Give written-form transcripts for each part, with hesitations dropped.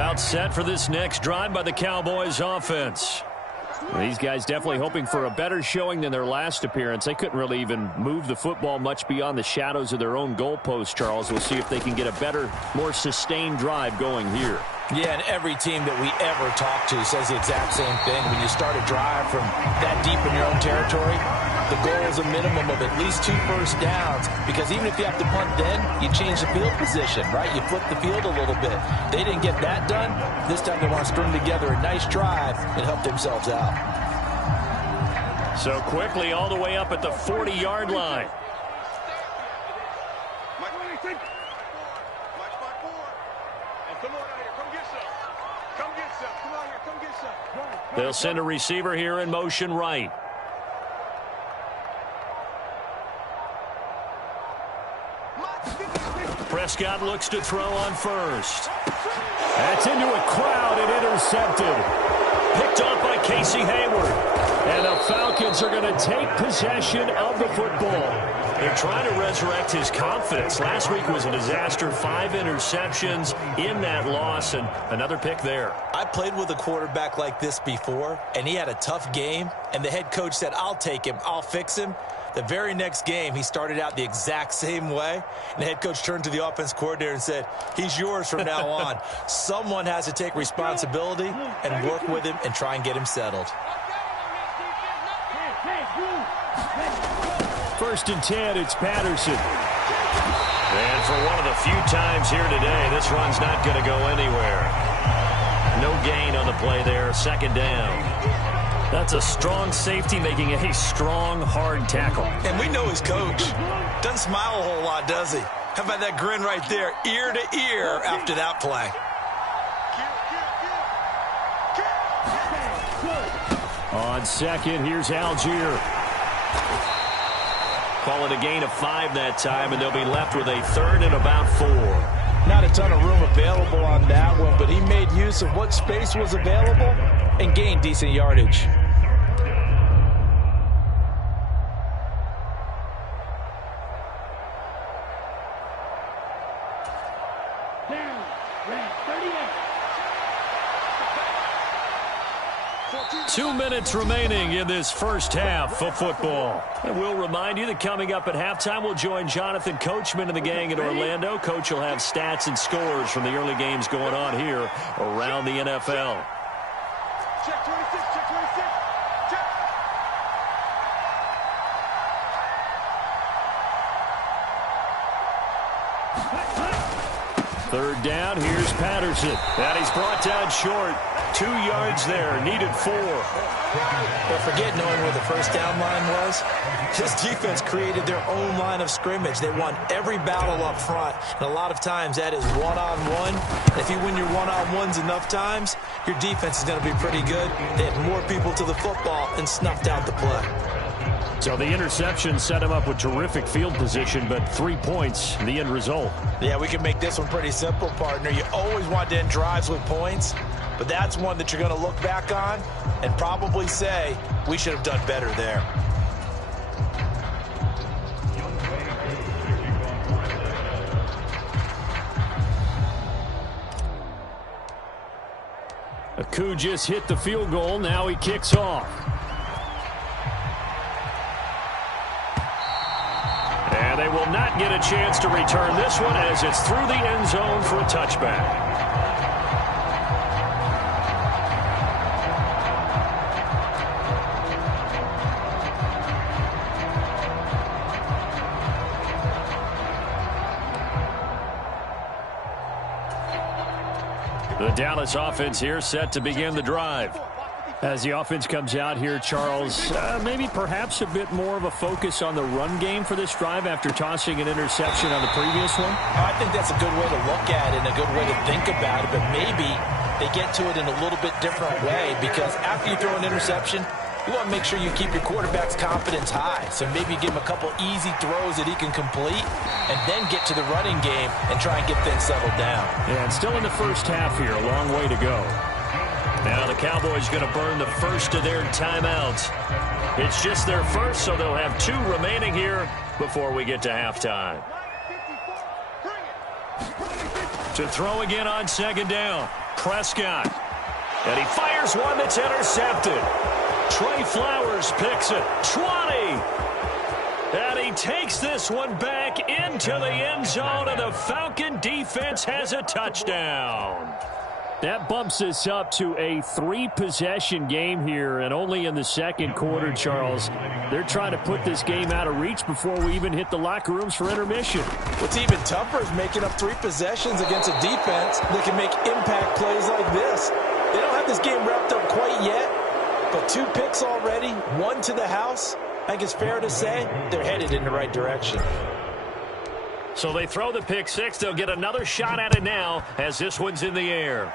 About set for this next drive by the Cowboys offense. These guys definitely hoping for a better showing than their last appearance. They couldn't really even move the football much beyond the shadows of their own goalpost, Charles. We'll see if they can get a better, more sustained drive going here. Yeah, and every team that we ever talk to says the exact same thing. When you start a drive from that deep in your own territory, the goal is a minimum of at least 2 first downs, because even if you have to punt then, you change the field position, right? You flip the field a little bit. They didn't get that done. This time they want to string together a nice drive and help themselves out. So quickly all the way up at the 40-yard line. They'll send a receiver here in motion right. Prescott looks to throw on first. That's into a crowd and intercepted. Picked off by Casey Hayward. And the Falcons are going to take possession of the football. They're trying to resurrect his confidence. Last week was a disaster. 5 interceptions in that loss, and another pick there. I played with a quarterback like this before, and he had a tough game, and the head coach said, I'll take him, I'll fix him. The very next game, he started out the exact same way, and the head coach turned to the offense coordinator and said, he's yours from now on. Someone has to take responsibility and work with him and try and get him settled. 1st and 10, it's Patterson. And for one of the few times here today, this run's not going to go anywhere. No gain on the play there, 2nd down. That's a strong safety making a strong, hard tackle. And we know his coach. Doesn't smile a whole lot, does he? How about that grin right there, ear to ear after that play? On 2nd, here's Algier. Call it a gain of 5 that time, and they'll be left with a 3rd and about 4. Not a ton of room available on that one, but he made use of what space was available and gained decent yardage. Down, red 38. 2 minutes remaining in this first half of football. And we'll remind you that coming up at halftime, we'll join Jonathan Coachman and the gang in Orlando. Coach will have stats and scores from the early games going on here around the NFL. Check 26, check 26, check. 3rd down, here's Patterson. And he's brought down short. 2 yards there, needed 4. But forget knowing where the first down line was. This defense created their own line of scrimmage. They won every battle up front, and a lot of times that is one-on-one. If you win your one-on-ones enough times, your defense is going to be pretty good. They had more people to the football and snuffed out the play. So the interception set him up with terrific field position, but 3 points, the end result. Yeah, we can make this one pretty simple, partner. You always want to end drives with points, but that's one that you're going to look back on and probably say, we should have done better there. Aku just hit the field goal. Now he kicks off. And they will not get a chance to return this one as it's through the end zone for a touchback. The Dallas offense here set to begin the drive. As the offense comes out here, Charles, maybe perhaps a bit more of a focus on the run game for this drive after tossing an interception on the previous one? I think that's a good way to look at it and a good way to think about it, but maybe they get to it in a little bit different way, because after you throw an interception, you want to make sure you keep your quarterback's confidence high. So maybe give him a couple easy throws that he can complete and then get to the running game and try and get things settled down. Yeah, and still in the first half here, a long way to go. Now the Cowboys going to burn the first of their timeouts. It's just their first, so they'll have 2 remaining here before we get to halftime. To throw again on 2nd down. Prescott. And he fires one that's intercepted. Trey Flowers picks it. 20. And he takes this one back into the end zone, and the Falcon defense has a touchdown. That bumps us up to a 3-possession game here, and only in the second quarter, Charles. They're trying to put this game out of reach before we even hit the locker rooms for intermission. What's even tougher is making up 3 possessions against a defense that can make impact plays like this. They don't have this game wrapped up quite yet, but 2 picks already, 1 to the house. I think it's fair to say they're headed in the right direction. So they throw the pick 6. They'll get another shot at it now as this one's in the air.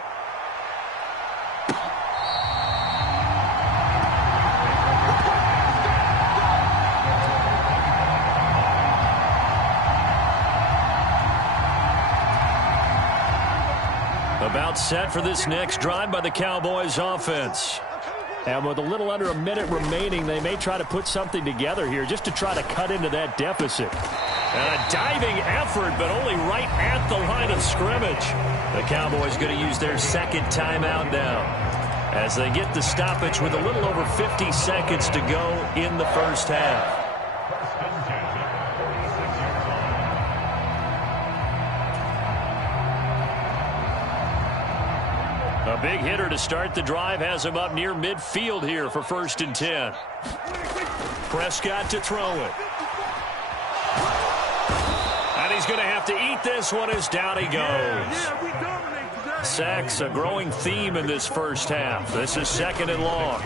About set for this next drive by the Cowboys offense. And with a little under a minute remaining, they may try to put something together here just to try to cut into that deficit. And a diving effort, but only right at the line of scrimmage. The Cowboys going to use their second timeout now as they get the stoppage with a little over 50 seconds to go in the first half. A big hitter to start the drive has him up near midfield here for 1st and 10. Prescott to throw it. And he's going to have to eat this one as down he goes. Sacks, a growing theme in this first half. This is 2nd and long.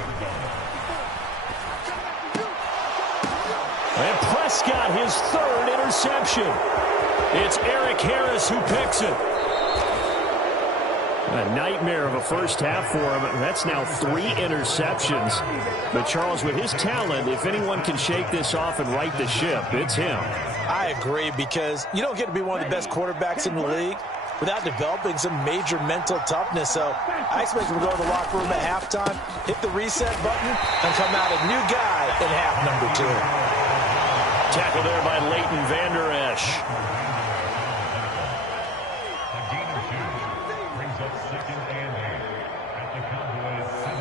And Prescott, his 3rd interception. It's Eric Harris who picks it. A nightmare of a first half for him. That's now 3 interceptions. But Charles, with his talent, if anyone can shake this off and right the ship, it's him. I agree, because you don't get to be one of the best quarterbacks in the league without developing some major mental toughness. So I expect him to go to the locker room at halftime, hit the reset button, and come out a new guy in half number 2. Tackled there by Leighton Vander Esch.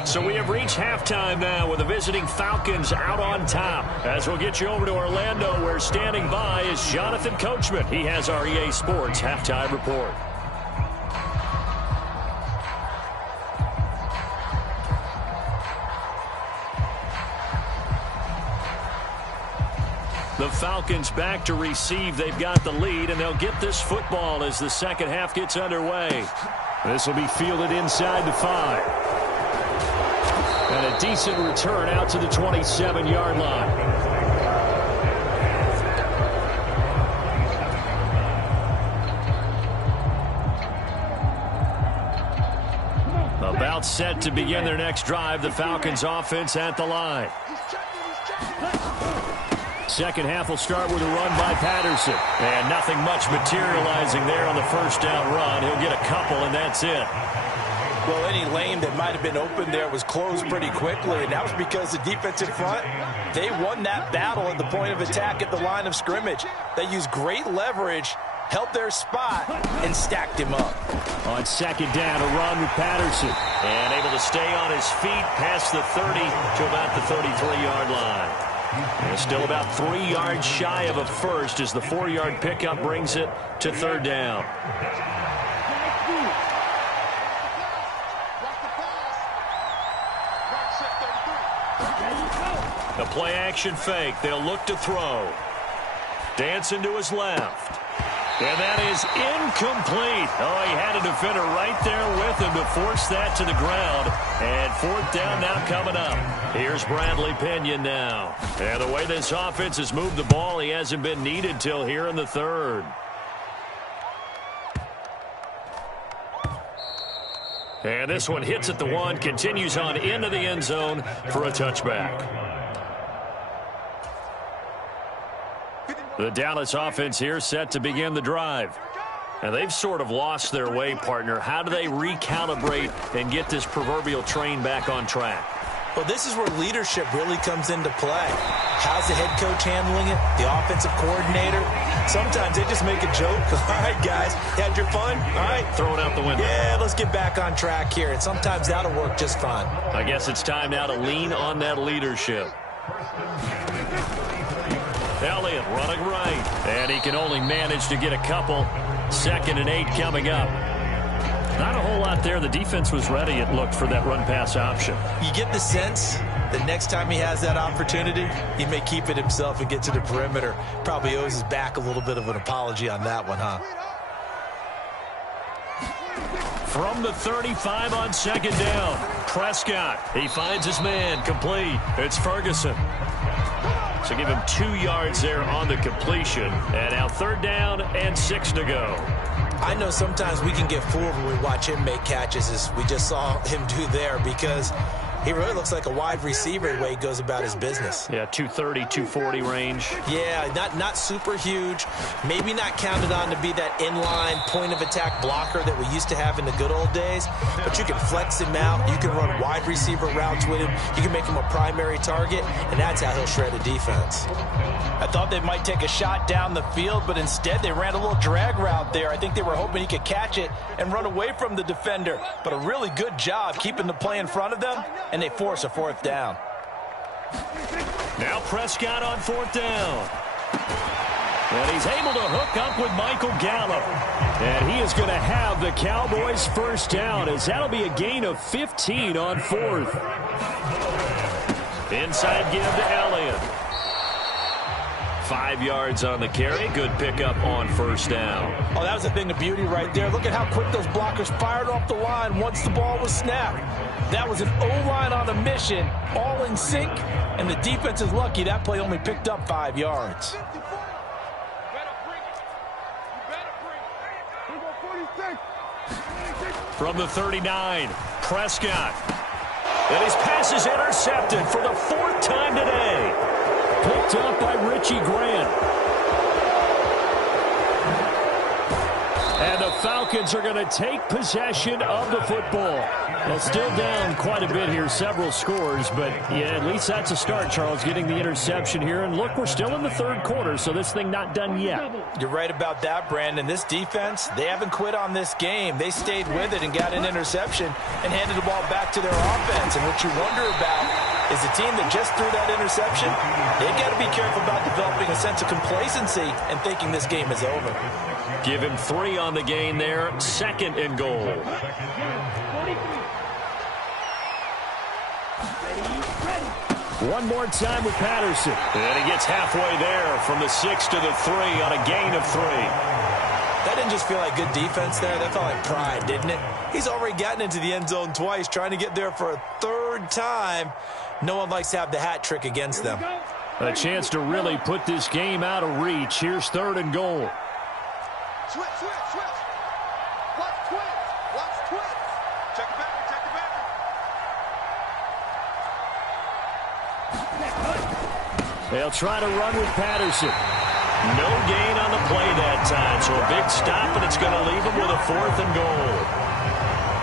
So we have reached halftime now with the visiting Falcons out on top. As we'll get you over to Orlando, where standing by is Jonathan Coachman. He has our EA Sports halftime report. The Falcons back to receive. They've got the lead, and they'll get this football as the second half gets underway. This will be fielded inside the 5. And a decent return out to the 27-yard line. About set to begin their next drive, the Falcons offense at the line. Second half will start with a run by Patterson. And nothing much materializing there on the first down run. He'll get a couple, and that's it. Well, any lane that might have been open there was closed pretty quickly, and that was because the defensive front, they won that battle at the point of attack at the line of scrimmage. They used great leverage, held their spot, and stacked him up. On second down, a run with Patterson. And able to stay on his feet past the 30 to about the 33-yard line. And still about 3 yards shy of a first as the 4-yard pickup brings it to 3rd down. The play-action fake. They'll look to throw. Dancing to his left. And that is incomplete. Oh, he had a defender right there with him to force that to the ground. And 4th down now coming up. Here's Bradley Pinion now. And the way this offense has moved the ball, he hasn't been needed till here in the 3rd. And this one hits at the 1, continues on into the end zone for a touchback. The Dallas offense here set to begin the drive. And they've sort of lost their way, partner. How do they recalibrate and get this proverbial train back on track? Well, this is where leadership really comes into play. How's the head coach handling it? The offensive coordinator? Sometimes they just make a joke. All right, guys, you had your fun? All right. Throw it out the window. Yeah, let's get back on track here. And sometimes that'll work just fine. I guess it's time now to lean on that leadership. Elliott running right. And he can only manage to get a couple. 2nd and 8 coming up. Not a whole lot there. The defense was ready, it looked, for that run-pass option. You get the sense that next time he has that opportunity, he may keep it himself and get to the perimeter. Probably owes his back a little bit of an apology on that one, huh? From the 35 on 2nd down. Prescott. He finds his man. Complete. It's Ferguson. So give him 2 yards there on the completion. And now 3rd down and 6 to go. I know sometimes we can get fooled when we watch him make catches, as we just saw him do there, because he really looks like a wide receiver the way he goes about his business. Yeah, 230, 240 range. Yeah, not super huge. Maybe not counted on to be that inline point-of-attack blocker that we used to have in the good old days. But you can flex him out. You can run wide receiver routes with him. You can make him a primary target, and that's how he'll shred a defense. I thought they might take a shot down the field, but instead they ran a little drag route there. I think they were hoping he could catch it and run away from the defender. But a really good job keeping the play in front of them, and they force a 4th down. Now Prescott on 4th down. And he's able to hook up with Michael Gallup. And he is going to have the Cowboys' 1st down, as that'll be a gain of 15 on 4th. Inside give to Elliott. 5 yards on the carry. Good pickup on 1st down. Oh, that was a thing of beauty right there. Look at how quick those blockers fired off the line once the ball was snapped. That was an O-line on a mission, all in sync, and the defense is lucky that play only picked up 5 yards. From the 39, Prescott. And his pass is intercepted for the 4th time today. Picked up by Richie Grant. And the Falcons are going to take possession of the football. Well, still down quite a bit here, several scores, but yeah, at least that's a start, Charles, getting the interception here. And look, we're still in the 3rd quarter, so this thing not done yet. You're right about that, Brandon. This defense, they haven't quit on this game. They stayed with it and got an interception and handed the ball back to their offense. And what you wonder about is the team that just threw that interception, they've got to be careful about developing a sense of complacency and thinking this game is over. Give him 3 on the gain there. 2nd and goal. One more time with Patterson. And he gets halfway there from the 6 to the 3 on a gain of 3. That didn't just feel like good defense there. That felt like pride, didn't it? He's already gotten into the end zone twice, trying to get there for a 3rd time. No one likes to have the hat trick against them. A chance to really put this game out of reach. Here's 3rd and goal. Switch. Watch twitch. Check it back. They'll try to run with Patterson. No gain on the play that time, so a big stop, and it's going to leave him with a 4th and goal.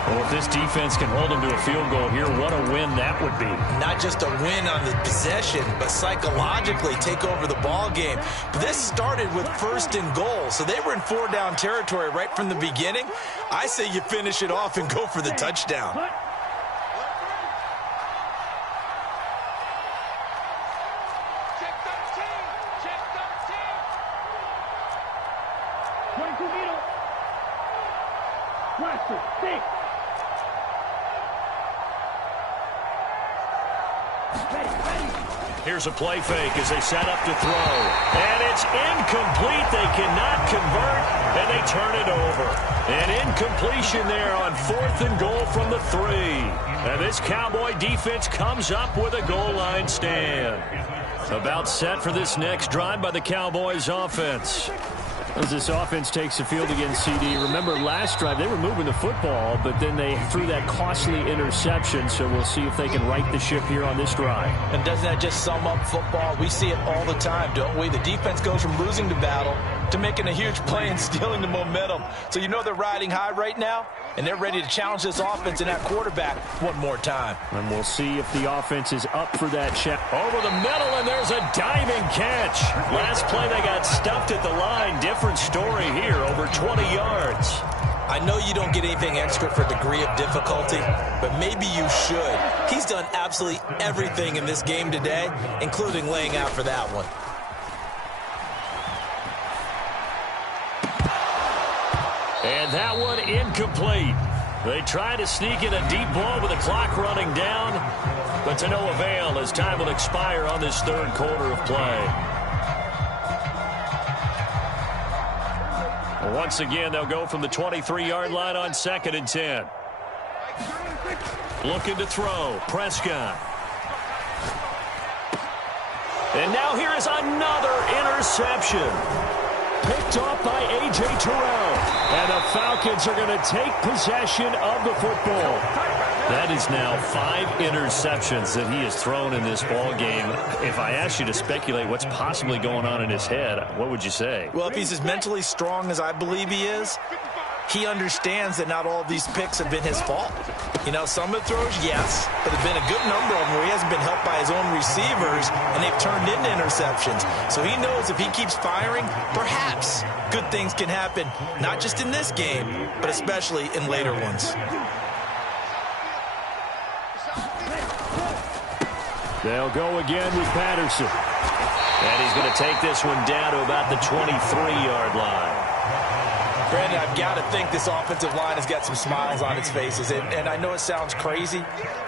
Well, if this defense can hold them to a field goal here, what a win that would be. Not just a win on the possession, but psychologically take over the ball game. But this started with 1st and goal, so they were in 4-down territory right from the beginning. I say you finish it off and go for the touchdown. Here's a play fake as they set up to throw. And it's incomplete. They cannot convert, and they turn it over. An incompletion there on 4th and goal from the 3. And this Cowboy defense comes up with a goal line stand. About set for this next drive by the Cowboys offense. As this offense takes the field against CD. Remember last drive, they were moving the football, but then they threw that costly interception, so we'll see if they can right the ship here on this drive. And doesn't that just sum up football? We see it all the time, don't we? The defense goes from losing the battle to making a huge play and stealing the momentum. So you know they're riding high right now? and they're ready to challenge this offense and that quarterback one more time. And we'll see if the offense is up for that shot. Over the middle, and there's a diving catch. Last play, they got stuffed at the line. Different story here, over 20 yards. I know you don't get anything extra for degree of difficulty, but maybe you should. He's done absolutely everything in this game today, including laying out for that one. And that one incomplete. They try to sneak in a deep ball with the clock running down, but to no avail as time will expire on this third quarter of play. Once again, they'll go from the 23-yard line on 2nd and 10. Looking to throw. Prescott. And now here is another interception. Picked off by A.J. Terrell. And the Falcons are going to take possession of the football. That is now 5 interceptions that he has thrown in this ball game. If I asked you to speculate what's possibly going on in his head, what would you say? Well, if he's as mentally strong as I believe he is, he understands that not all of these picks have been his fault. You know, some of the throws, yes, but there have been a good number of them where he hasn't been helped by his own receivers, and they've turned into interceptions. So he knows if he keeps firing, perhaps good things can happen, not just in this game, but especially in later ones. They'll go again with Patterson. And he's going to take this one down to about the 23-yard line. Brandon, I've got to think this offensive line has got some smiles on its faces. And I know it sounds crazy,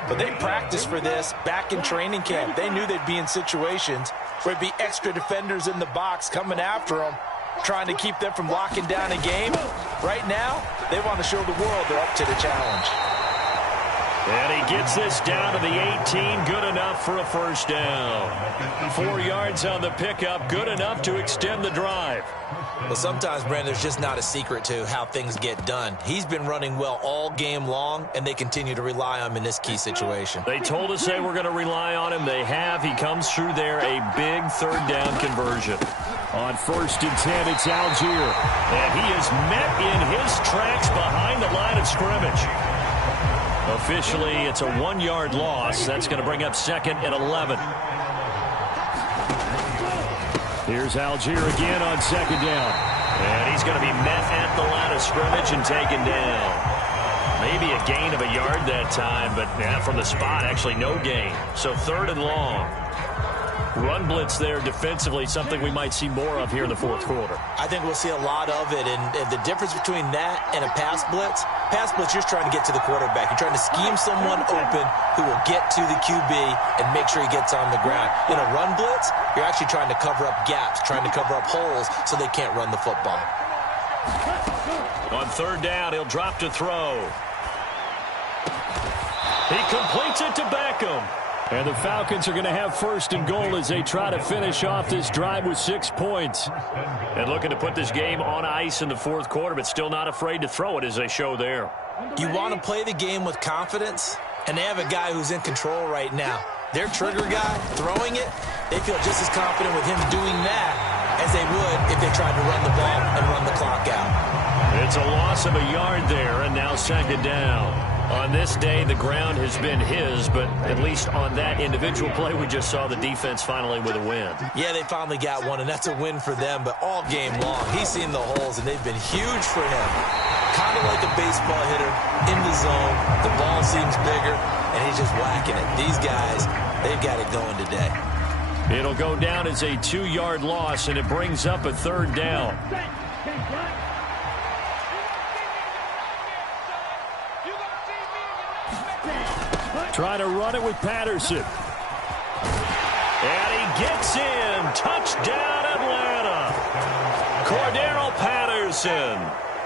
but they practiced for this back in training camp. They knew they'd be in situations where it'd be extra defenders in the box coming after them, trying to keep them from locking down a game. Right now, they want to show the world they're up to the challenge. And he gets this down to the 18, good enough for a first down. 4 yards on the pickup, good enough to extend the drive. Well, sometimes, Brandon, there's just not a secret to how things get done. He's been running well all game long, and they continue to rely on him in this key situation. They told us they were going to rely on him. They have. He comes through there, a big third down conversion. On 1st and 10, it's Algier. And he is met in his tracks behind the line of scrimmage. Officially, it's a 1-yard loss. That's going to bring up 2nd and 11. Here's Algier again on 2nd down. And he's going to be met at the line of scrimmage and taken down. Maybe a gain of a yard that time, but from the spot, actually no gain. So 3rd and long. Run blitz there defensively, something we might see more of here in the 4th quarter. I think we'll see a lot of it, and the difference between that and a pass blitz, you're trying to get to the quarterback. You're trying to scheme someone open who will get to the QB and make sure he gets on the ground. In a run blitz, you're actually trying to cover up gaps, trying to cover up holes so they can't run the football. On 3rd down, he'll drop to throw. He completes it to Beckham. And the Falcons are going to have 1st and goal as they try to finish off this drive with 6 points. And looking to put this game on ice in the 4th quarter, but still not afraid to throw it as they show there. You want to play the game with confidence, and they have a guy who's in control right now. Their trigger guy, throwing it, they feel just as confident with him doing that as they would if they tried to run the ball and run the clock out. It's a loss of a yard there, and now 2nd down. On this day, the ground has been his, but at least on that individual play, we just saw the defense finally with a win. Yeah, they finally got one, and that's a win for them, but all game long, he's seen the holes, and they've been huge for him. Kind of like a baseball hitter in the zone. The ball seems bigger, and he's just whacking it. These guys, they've got it going today. It'll go down as a 2-yard loss, and it brings up a 3rd down. Trying to run it with Patterson. And he gets in. Touchdown, Atlanta. Cordero Patterson.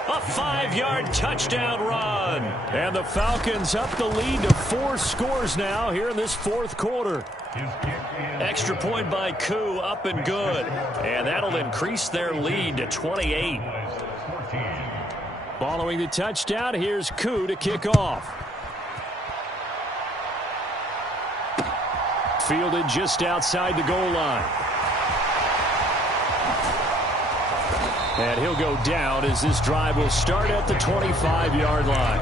A 5-yard touchdown run. And the Falcons up the lead to 4 scores now here in this 4th quarter. Extra point by Koo, up and good. And that'll increase their lead to 28. Following the touchdown, here's Koo to kick off. Fielded just outside the goal line. And he'll go down as this drive will start at the 25-yard line.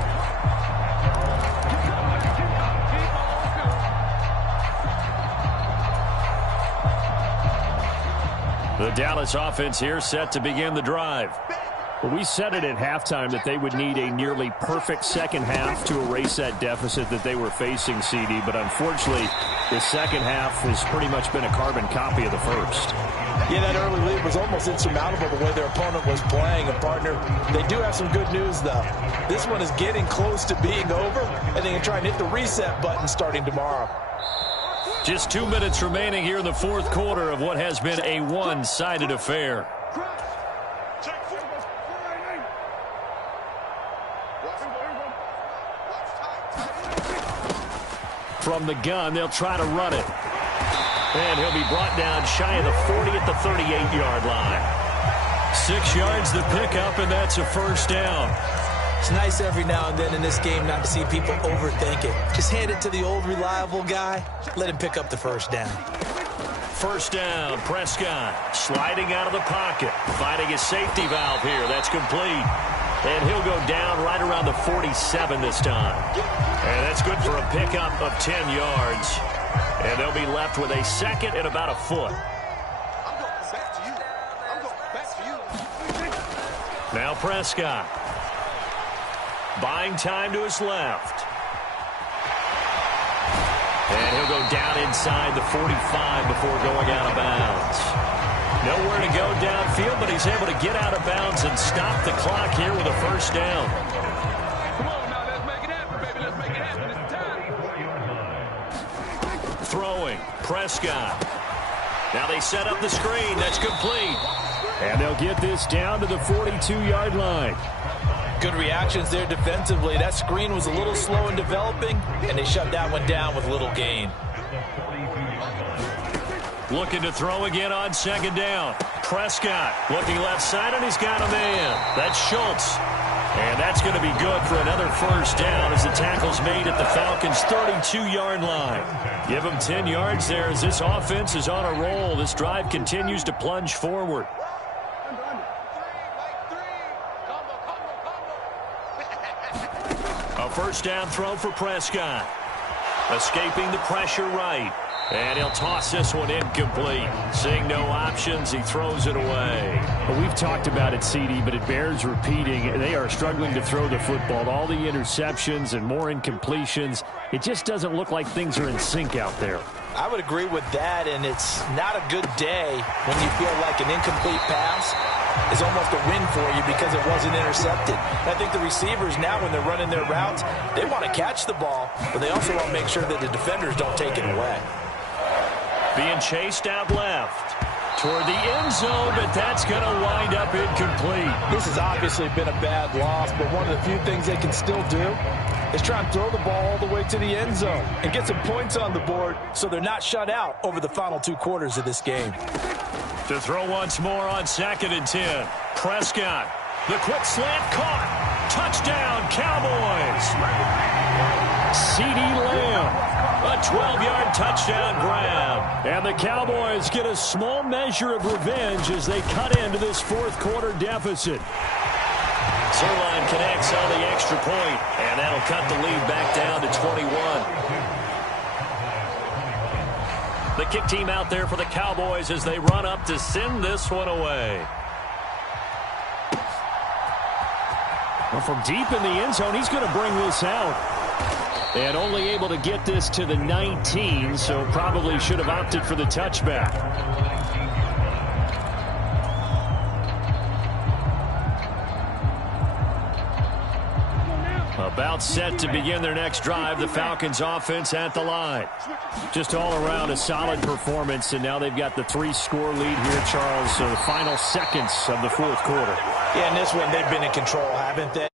The Dallas offense here set to begin the drive. Well, we said it at halftime that they would need a nearly perfect second half to erase that deficit that they were facing, CD. But unfortunately, the second half has pretty much been a carbon copy of the first. Yeah, that early lead was almost insurmountable the way their opponent was playing. And, partner, they do have some good news, though. This one is getting close to being over, and they can try and hit the reset button starting tomorrow. Just 2 minutes remaining here in the fourth quarter of what has been a one-sided affair. From the gun, they'll try to run it. And he'll be brought down shy of the 40 at the 38-yard line. 6 yards the pickup, and that's a first down. It's nice every now and then in this game not to see people overthink it. Just hand it to the old reliable guy. Let him pick up the first down. First down, Prescott sliding out of the pocket, finding his safety valve here. That's complete. And he'll go down right around the 47 this time. And that's good for a pickup of 10 yards. And they'll be left with a second and about a foot. Now Prescott. Buying time to his left. And he'll go down inside the 45 before going out of bounds. Nowhere to go downfield, but he's able to get out of bounds and stop the clock here with a first down. Come on now, let's make it happen, baby. Let's make it happen. It's time. Throwing, Prescott. Now they set up the screen. That's complete. And they'll get this down to the 42-yard line. Good reactions there defensively. That screen was a little slow in developing, and they shut that one down with little gain. Looking to throw again on second down. Prescott looking left side, and he's got a man. That's Schultz. And that's going to be good for another first down as the tackle's made at the Falcons' 32-yard line. Give them 10 yards there as this offense is on a roll. This drive continues to plunge forward. A first down throw for Prescott. Escaping the pressure right. And he'll toss this one incomplete. Seeing no options, he throws it away. Well, we've talked about it, CD, but it bears repeating. They are struggling to throw the football. All the interceptions and more incompletions. It just doesn't look like things are in sync out there. I would agree with that, and it's not a good day when you feel like an incomplete pass is almost a win for you because it wasn't intercepted. I think the receivers now, when they're running their routes, they want to catch the ball, but they also want to make sure that the defenders don't take it away. Being chased out left toward the end zone, but that's going to wind up incomplete. This has obviously been a bad loss, but one of the few things they can still do is try and throw the ball all the way to the end zone and get some points on the board so they're not shut out over the final 2 quarters of this game. To throw once more on 2nd and 10. Prescott, the quick slant caught. Touchdown, Cowboys. CD Lamb, a 12-yard touchdown grab. And the Cowboys get a small measure of revenge as they cut into this fourth quarter deficit. Zerline connects on the extra point, and that'll cut the lead back down to 21. The kick team out there for the Cowboys as they run up to send this one away. Well, from deep in the end zone, he's going to bring this out. And only able to get this to the 19, so probably should have opted for the touchback. About set to begin their next drive, the Falcons offense at the line. Just all around a solid performance, and now they've got the 3-score lead here, Charles. So the final seconds of the fourth quarter. Yeah, in this one, they've been in control, haven't they?